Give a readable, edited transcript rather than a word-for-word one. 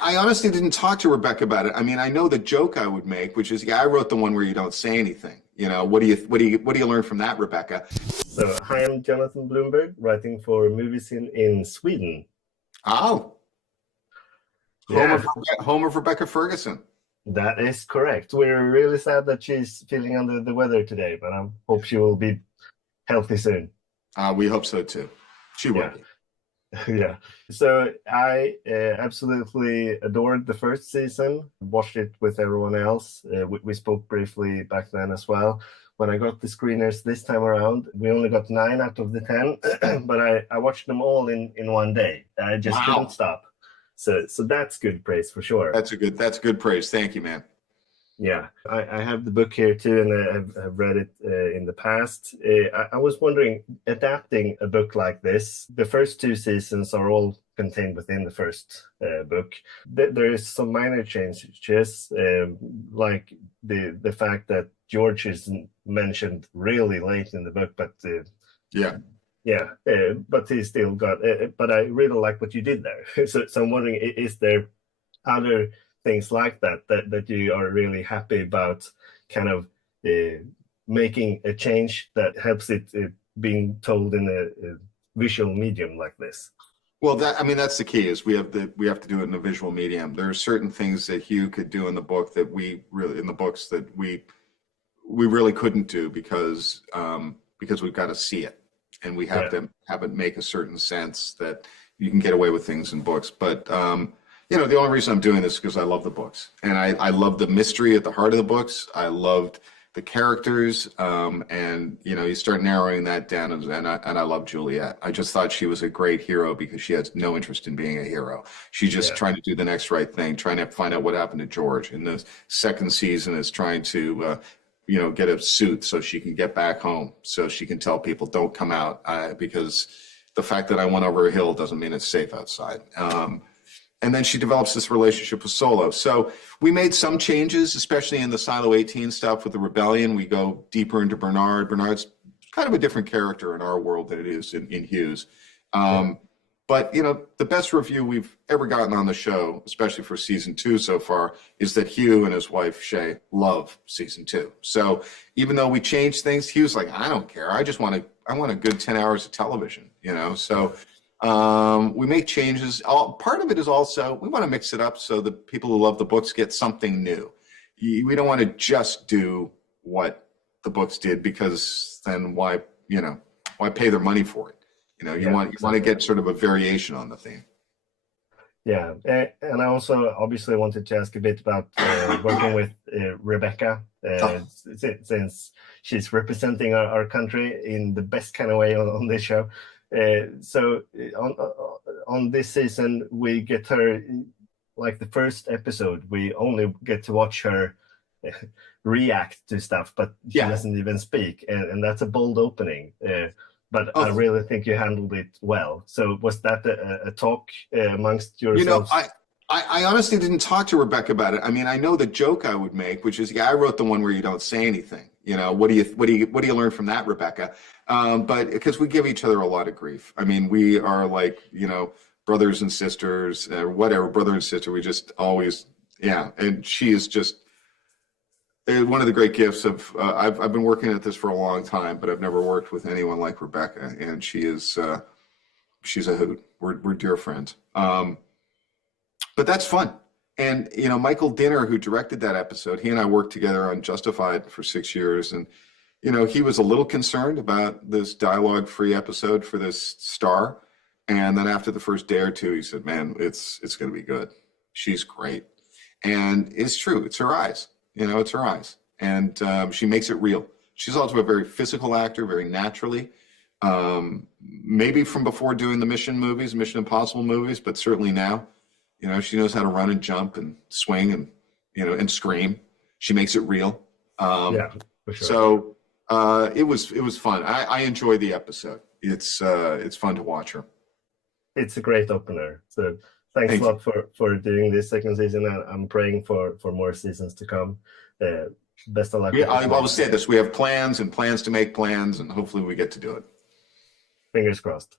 I honestly didn't talk to Rebecca about it. I mean, I know the joke I would make, which is, yeah, I wrote the one where you don't say anything. What do you learn from that, Rebecca? So, hi, I'm Jonathan Bloomberg, writing for movies in Sweden. Oh, Yeah, home of Rebecca Ferguson. that is correct. We're really sad that she's feeling under the weather today, but I hope she will be healthy soon. We hope so too. She will Yeah. be. Yeah. So I absolutely adored the first season, watched it with everyone else. We spoke briefly back then as well. When I got the screeners this time around, we only got 9 out of the 10, but I watched them all in one day. I just couldn't Wow. stop. So that's good praise for sure. That's good praise. Thank you, man. Yeah, I have the book here too, and I've read it in the past. I was wondering, adapting a book like this, the first 2 seasons are all contained within the first book. There is some minor changes, like the fact that George is mentioned really late in the book, but Yeah. but he still got. But I really like what you did there. So I'm wondering, is there other things like that you are really happy about, kind of making a change that helps it being told in a visual medium like this? Well, that's the key is we have to do it in a visual medium. There are certain things that Hugh could do in the book that we really couldn't do because we've got to see it, and we have to have it make a certain sense that you can get away with things in books. But the only reason I'm doing this is because I love the books, and I love the mystery at the heart of the books. I loved the characters, and you start narrowing that down, and I love Juliet. I just thought she was a great hero because she has no interest in being a hero. She's just trying to do the next right thing, trying to find out what happened to George. In the second season, is trying to get a suit so she can get back home, so she can tell people don't come out because the fact that I went over a hill doesn't mean it's safe outside. And then she develops this relationship with Solo. So we made some changes, especially in the Silo 18 stuff with the rebellion. We go deeper into Bernard. Bernard's kind of a different character in our world than it is in Hugh's. But, the best review we've ever gotten on the show, especially for season 2 so far, is that Hugh and his wife, Shay, love season 2. So even though we changed things, Hugh's like, I don't care. I want a good 10 hours of television, So we make changes. Part of it is also we want to mix it up so the people who love the books get something new. We don't want to just do what the books did, because then why pay their money for it? You want to get sort of a variation on the theme. Yeah, and I also obviously wanted to ask a bit about working with Rebecca, since she's representing our country in the best kind of way on this show. So on this season, we get her, like the first episode, we only get to watch her react to stuff, but she doesn't even speak, and that's a bold opening. But I really think you handled it well. So was that a talk amongst yourselves? I honestly didn't talk to Rebecca about it. I mean, I know the joke I would make, which is, I wrote the one where you don't say anything. What do you learn from that, Rebecca? But because we give each other a lot of grief. I mean, we are like, brothers and sisters, whatever, brother and sister. We just always, and she is just one of the great gifts of, I've been working at this for a long time, but I've never worked with anyone like Rebecca. And she is, she's a hoot. We're dear friends. But that's fun. And, Michael Dinner, who directed that episode, he and I worked together on Justified for 6 years. And, he was a little concerned about this dialogue-free episode for this star. And then after the first day or two, he said, man, it's going to be good. She's great. And it's true. It's her eyes. It's her eyes. And she makes it real. She's also a very physical actor, very naturally. Maybe from before doing the Mission Impossible movies, but certainly now. She knows how to run and jump and swing and, and scream. She makes it real. For sure. So it was fun. I enjoyed the episode. It's fun to watch her. It's a great opener. So thanks a lot for doing this second season. And I'm praying for more seasons to come. Best of luck. Yeah, I will say this. We have plans to make plans, and hopefully we get to do it. Fingers crossed.